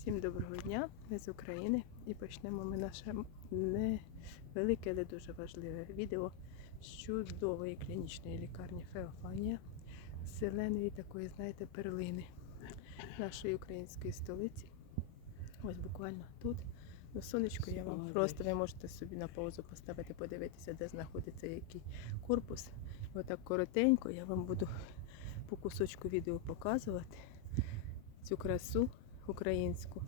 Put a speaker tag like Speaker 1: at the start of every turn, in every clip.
Speaker 1: Всім доброго дня, ми з України і почнемо ми наше невелике, але дуже важливе відео з чудової клінічної лікарні Феофанія, зеленої такої, знаєте, перлини нашої української столиці. Ось буквально тут. Ну, сонечко я вам просто ви можете собі на паузу поставити, подивитися, де знаходиться який корпус. Отак коротенько я вам буду по кусочку відео показувати цю красу українську.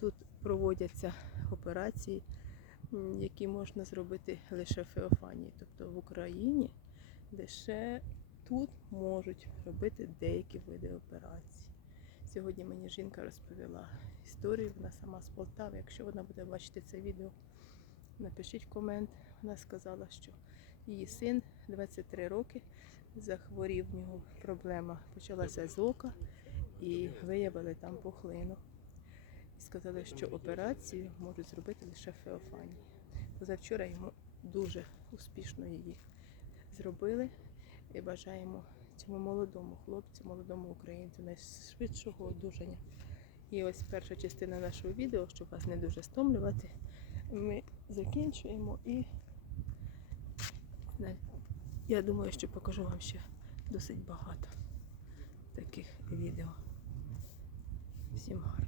Speaker 1: Тут проводяться операції, які можна зробити лише в Феофанії. Тобто в Україні лише тут можуть робити деякі види операцій. Сьогодні мені жінка розповіла історію, вона сама з Полтави. Якщо вона буде бачити це відео, напишіть комент. Вона сказала, що її син 23 роки захворів, в нього проблема почалася з ока і виявили там пухлину. І сказали, що операцію можуть зробити лише в Феофанії. Позавчора йому дуже успішно її зробили. І бажаємо цьому молодому хлопцю, молодому українцю найшвидшого одужання. І ось перша частина нашого відео, щоб вас не дуже стомлювати, ми закінчуємо і я думаю, що покажу вам ще досить багато таких відео. Всім гарного